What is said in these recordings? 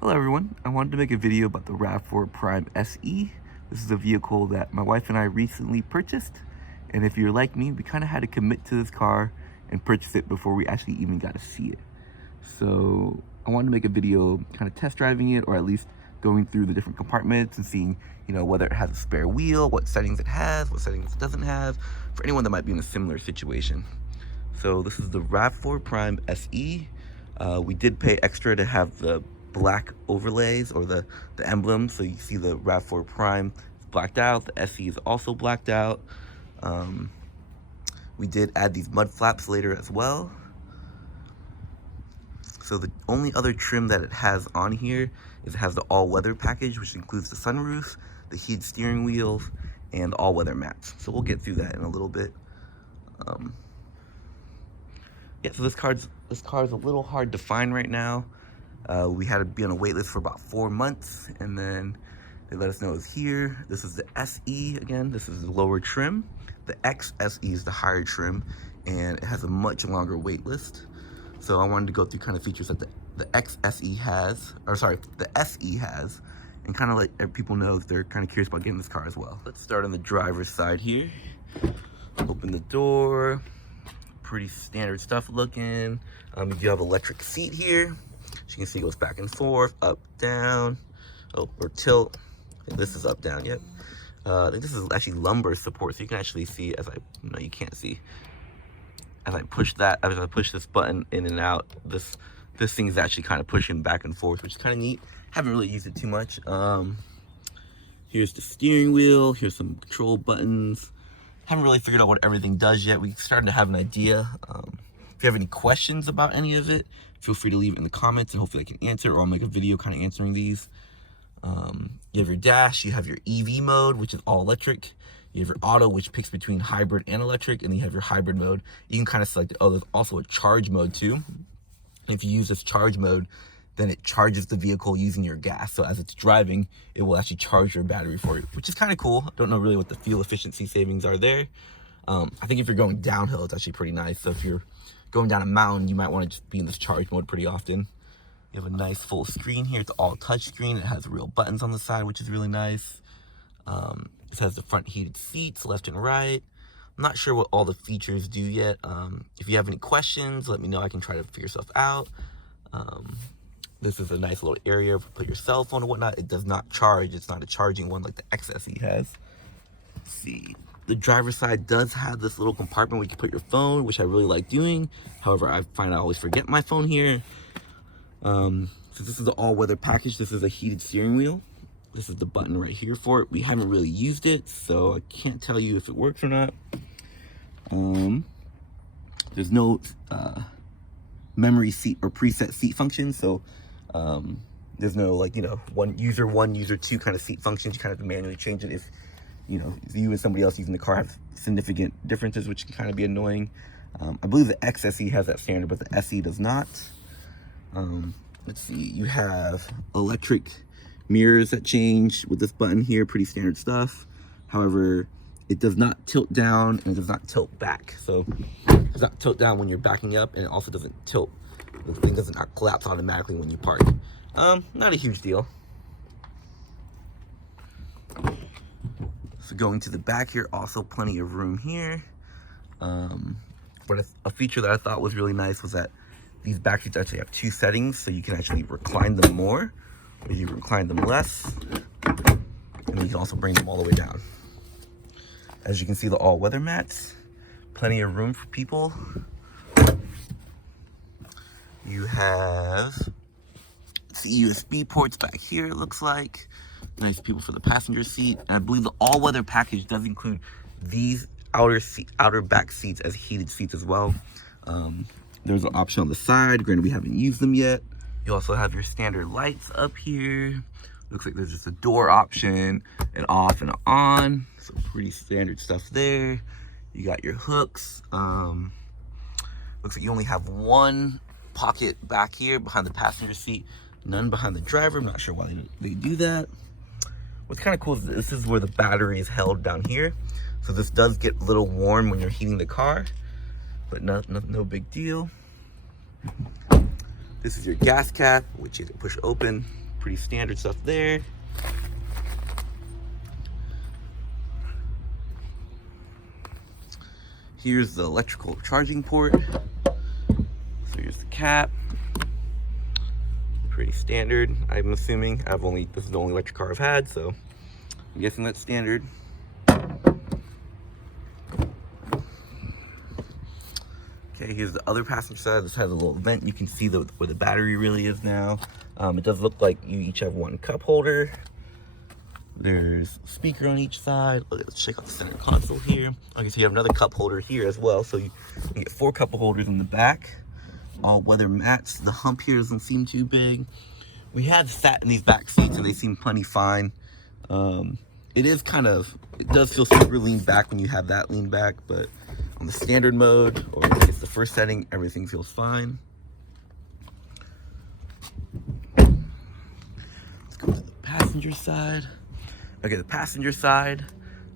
Hello everyone, I wanted to make a video about the Rav4 Prime SE. This is a vehicle that my wife and I recently purchased, and if you're like me, we kind of had to commit to this car and purchase it before we actually even got to see it. So I wanted to make a video kind of test driving it, or at least going through the different compartments and seeing, whether it has a spare wheel, what settings it has, what settings it doesn't have, for anyone that might be in a similar situation. So this is the Rav4 Prime SE. We did pay extra to have the black overlays or the emblem, so you see the Rav4 Prime is blacked out, the SE is also blacked out. We did add these mud flaps later as well. So the only other trim that it has on here is it has the all-weather package, which includes the sunroof, the heated steering wheels, and all-weather mats. So we'll get through that in a little bit. Yeah, so this car's a little hard to find right now. We had to be on a wait list for about 4 months, and then they let us know it was here. This is the SE again. This is the lower trim. The XSE is the higher trim, and it has a much longer wait list. So I wanted to go through kind of features that the XSE has, or sorry, the SE has, and kind of let people know if they're kind of curious about getting this car as well. Let's start on the driver's side here. Open the door. Pretty standard stuff looking. You do have electric seat here. As you can see, it goes back and forth, up, down, or tilt. I think this is up, down, yep. I think this is actually lumbar support, so you can actually see as no, you can't see. As I push this button in and out, this thing is actually kind of pushing back and forth, which is kind of neat. Haven't really used it too much. Here's the steering wheel. Here's some control buttons. Haven't really figured out what everything does yet. We're starting to have an idea. If you have any questions about any of it, feel free to leave it in the comments and hopefully I can answer, or I'll make a video kind of answering these. You have your dash, you have your EV mode, which is all electric. You have your auto, which picks between hybrid and electric, and then you have your hybrid mode. You can kind of select it. Oh, there's also a charge mode too. And if you use this charge mode, then it charges the vehicle using your gas. So as it's driving, it will actually charge your battery for you, which is kind of cool. I don't know really what the fuel efficiency savings are there. I think if you're going downhill, it's actually pretty nice. So if you're going down a mountain, you might want to just be in this charge mode pretty often. You have a nice full screen here. It's all touch screen. It has real buttons on the side, which is really nice. It has the front heated seats, left and right. I'm not sure what all the features do yet. If you have any questions, let me know. I can try to figure stuff out. This is a nice little area for put your cell phone and whatnot. It does not charge. It's not a charging one like the XSE has. Let's see. The driver's side does have this little compartment where you can put your phone, which I really like doing. However, I find I always forget my phone here. So this is the all-weather package. This is a heated steering wheel. This is the button right here for it. We haven't really used it, so I can't tell you if it works or not. There's no memory seat or preset seat function, so there's no one user two kind of seat functions. You kind of have to manually change it if you and somebody else using the car have significant differences, which can kind of be annoying. I believe the XSE has that standard, but the SE does not. Let's see, you have electric mirrors that change with this button here, pretty standard stuff. However, it does not tilt down and it does not tilt back. So it does not tilt down when you're backing up, and it also doesn't tilt. The thing doesn't collapse automatically when you park. Not a huge deal. So going to the back here, also plenty of room here. But a feature that I thought was really nice was that these back seats actually have 2 settings, so you can actually recline them more, or you recline them less, and then you can also bring them all the way down. As you can see, the all-weather mats, plenty of room for people. You have the USB ports back here, it looks like. Nice people for the passenger seat. And I believe the all-weather package does include these outer back seats as heated seats as well. There's an option on the side. Granted, we haven't used them yet. You also have your standard lights up here. Looks like there's just a door option, an off and an on. So pretty standard stuff there. You got your hooks. Looks like you only have one pocket back here behind the passenger seat, none behind the driver. I'm not sure why they do that. What's kind of cool is this is where the battery is held down here. So this does get a little warm when you're heating the car, but no big deal. This is your gas cap, which you can push open. pretty standard stuff there. Here's the electrical charging port. So here's the cap. Pretty standard, I'm assuming. This is the only electric car I've had, so I'm guessing that's standard. Okay, here's the other passenger side. This has a little vent. You can see where the battery really is now. It does look like you each have one cup holder. There's a speaker on each side. Let's check out the center console here. Okay, so you have another cup holder here as well. So you can get 4 cup holders in the back. All weather mats. The hump here doesn't seem too big. We had sat in these back seats and they seem plenty fine. It does feel super lean back when you have that lean back, but on the standard mode, or if it's the first setting, everything feels fine. Let's go to the passenger side. Okay, the passenger side,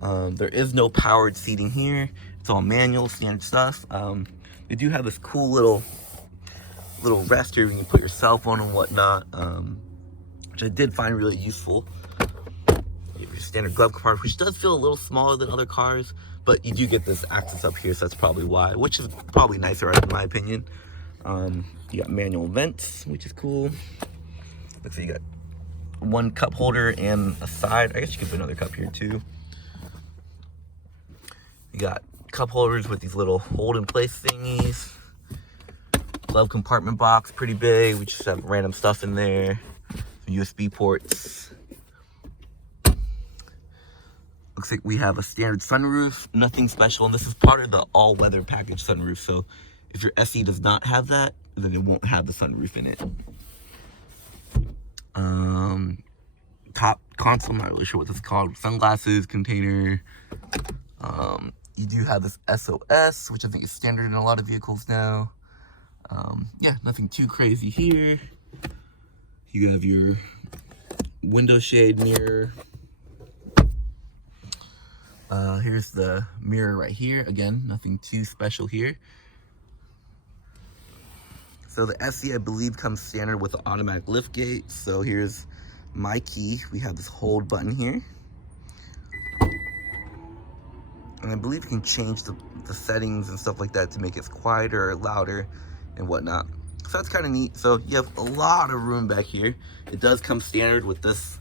there is no powered seating here. It's all manual, standard stuff. They do have this cool little rest here where you can put your cell phone and whatnot, which I did find really useful. You have your standard glove compartment, which does feel a little smaller than other cars, but you do get this access up here, so that's probably why, which is probably nicer in my opinion. You got manual vents, which is cool. Looks like you got 1 cup holder and a side. I guess you could put another cup here too. You got cup holders with these little hold in place thingies. Glove compartment box, pretty big. We just have random stuff in there. Some USB ports. Looks like we have a standard sunroof, nothing special. And this is part of the all-weather package sunroof. So if your SE does not have that, then it won't have the sunroof in it. Top console, I'm not really sure what this is called. Sunglasses, container. You do have this SOS, which I think is standard in a lot of vehicles now. Yeah, nothing too crazy here. You have your window shade mirror. Here's the mirror right here. Again, nothing too special here. So the SE, I believe, comes standard with an automatic lift gate. So here's my key. We have this hold button here. And I believe you can change the settings and stuff like that to make it quieter or louder and whatnot. So that's kind of neat. So you have a lot of room back here. It does come standard with this,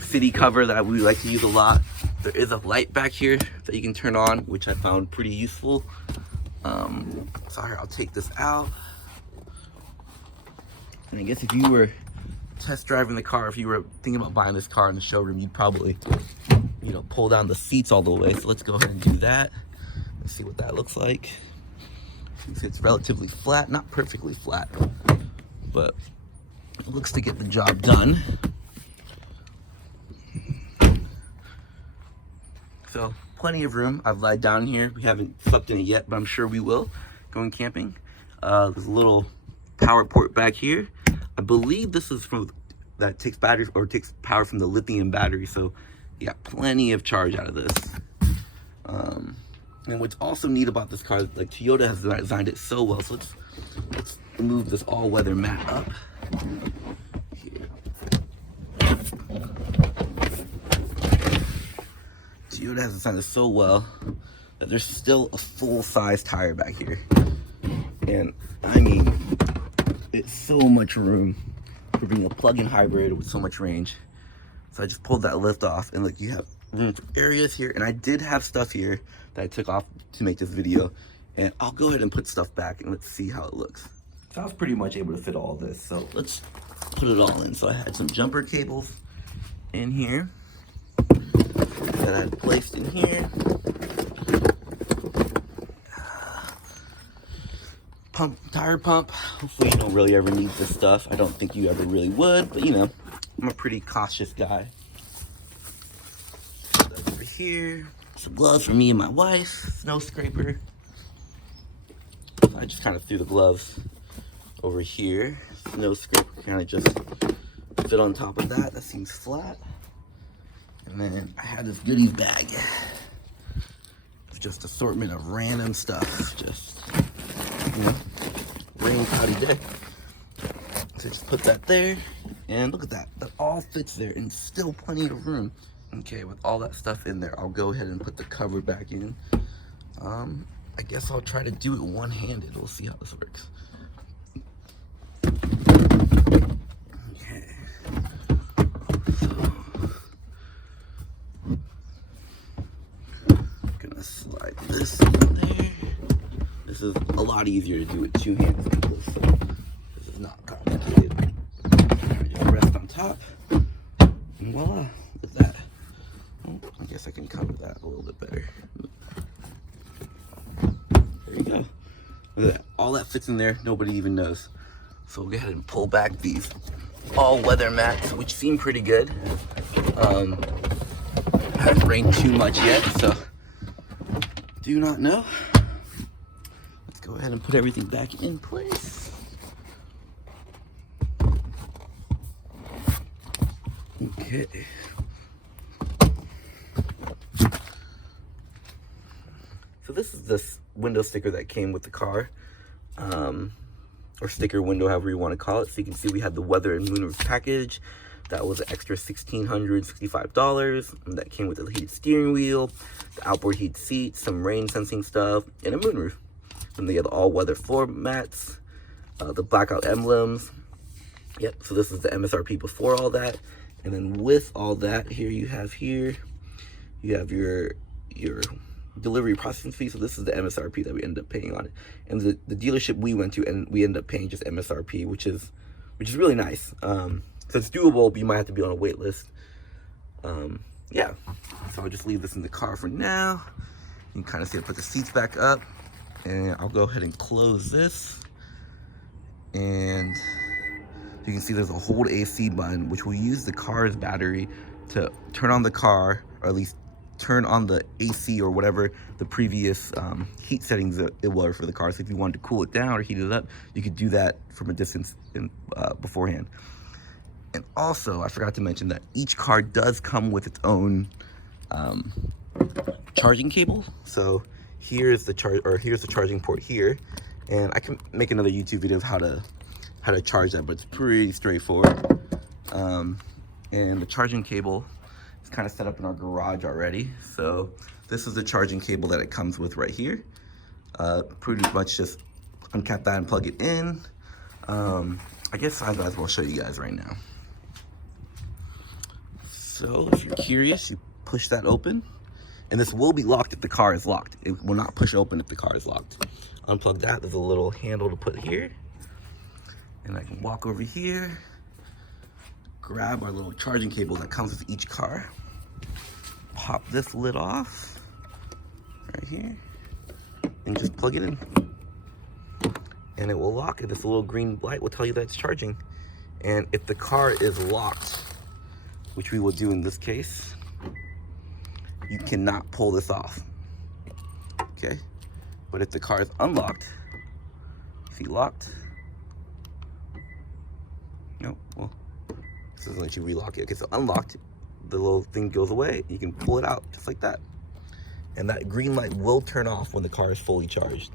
city cover that we like to use a lot. There is a light back here that you can turn on, which I found pretty useful. Sorry, I'll take this out. And I guess if you were test driving the car, if you were thinking about buying this car in the showroom, you'd probably, pull down the seats all the way. So let's go ahead and do that. Let's see what that looks like. It's relatively flat, not perfectly flat, but it looks to get the job done. So plenty of room. I've lied down here. We haven't slept in it yet, but I'm sure we will going camping. There's a little power port back here. I believe this is that takes batteries or takes power from the lithium battery. So you got plenty of charge out of this. And what's also neat about this car, like Toyota has designed it so well. So let's move this all-weather mat up. Here. Toyota has designed it so well that there's still a full-size tire back here. And I mean, it's so much room for being a plug-in hybrid with so much range. So I just pulled that lift off, and look, you have room for areas here. And I did have stuff here that I took off to make this video, and I'll go ahead and put stuff back and let's see how it looks. So I was pretty much able to fit all this, so let's put it all in. So I had some jumper cables in here that I had placed in here. Tire pump. Hopefully you don't really ever need this stuff. I don't think you ever really would, but I'm a pretty cautious guy. Over here, some gloves for me and my wife, snow scraper. I just kind of threw the gloves over here. Snow scraper kind of just fit on top of that. That seems flat. And then I had this goodies bag. It's just assortment of random stuff. Just, rain, cloudy day. So just put that there. And look at that, that all fits there and still plenty of room. Okay, with all that stuff in there, I'll go ahead and put the cover back in. I guess I'll try to do it one-handed. We'll see how this works. Okay. So, gonna slide this in there. This is a lot easier to do with two hands than this. This is not complicated. Just rest on top, and voila, with that. Oh, I guess I can cover that a little bit better. There you go. Look at that. All that fits in there. Nobody even knows. So we'll go ahead and pull back these all-weather mats, which seem pretty good. Hasn't rained too much yet, so do not know. Let's go ahead and put everything back in place. Okay. So this is this window sticker that came with the car, or sticker window, however you want to call it. So you can see we had the weather and moonroof package. That was an extra $1,665. And that came with a heated steering wheel, the outboard heated seats, some rain sensing stuff, and a moonroof. And they had the all-weather floor mats, the blackout emblems. Yep, so this is the MSRP before all that. And then with all that, you have your delivery processing fee. So this is the MSRP that we ended up paying on it. And the dealership we went to, and we ended up paying just MSRP, which is really nice. So it's doable, but you might have to be on a wait list. Yeah, so I'll just leave this in the car for now. You can kind of see I put the seats back up, and I'll go ahead and close this. And you can see there's a hold AC button, which will use the car's battery to turn on the car, or at least turn on the AC or whatever the previous heat settings it were for the car. So if you wanted to cool it down or heat it up, you could do that from a distance beforehand. And also, I forgot to mention that each car does come with its own charging cable. So here's the charging port here, and I can make another YouTube video of how to charge that, but it's pretty straightforward. And the charging cable is kind of set up in our garage already. So this is the charging cable that it comes with right here. Pretty much just uncap that and plug it in. I guess I might as well show you guys right now. So if you're curious, you push that open, and this will be locked if the car is locked. It will not push open if the car is locked. Unplug that. There's a little handle to put here, and I can walk over here, grab our little charging cable that comes with each car, pop this lid off right here, and just plug it in, and it will lock. And this little green light will tell you that it's charging. And if the car is locked, which we will do in this case, you cannot pull this off, okay? But if the car is unlocked, see locked, no, well, this doesn't let you relock it. Okay, so unlocked, the little thing goes away, you can pull it out just like that. And that green light will turn off when the car is fully charged.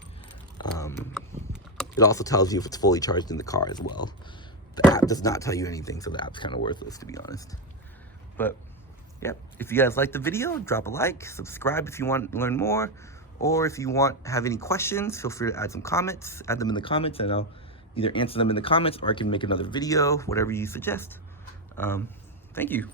It also tells you if it's fully charged in the car as well. The app does not tell you anything, so the app's kind of worthless, to be honest. But yeah, if you guys like the video, drop a like, subscribe if you want to learn more, or if you have any questions, feel free to add some comments, add them in the comments, and I'll either answer them in the comments or I can make another video, whatever you suggest. Thank you.